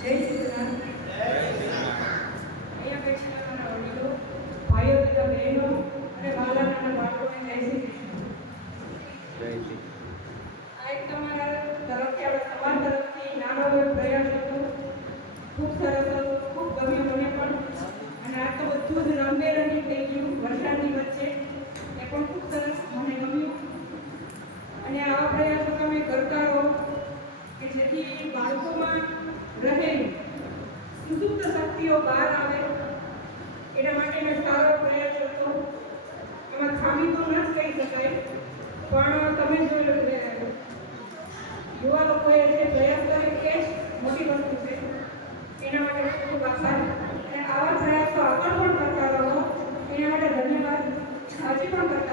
જય અહીંયા બેઠેલા મારા વડીલો ભાઈઓ તથા અને મારા નાના બાળકોને જય આ એક તમારા તરફથી આપણા સમાજ તરફથી નાનો એવો પ્રયાસ હતો. ખૂબ સરસ ખૂબ ગમ્યું મને પણ. અને આ તો બધું જ રંગબેરંગી થઈ ગયું વરસાદની વચ્ચે. એ પણ ખૂબ સરસ મને ગમ્યું. અને આવા પ્રયાસો તમે કરતા રહો શક્તિઓ બહાર આવે, એના માટે મેં સારો પ્રયાસ હતો એમાં ખામી તો ન જ કહી શકાય, પણ તમે જો યુવા લોકોએ જે પ્રયાસ કરે એ જ મોટી વસ્તુ છે. એના માટે ખૂબ આભાર. અને આવા પ્રયાસો આગળ પણ કરતા રહો. એના માટે ધન્યવાદ. હજી પણ કરતા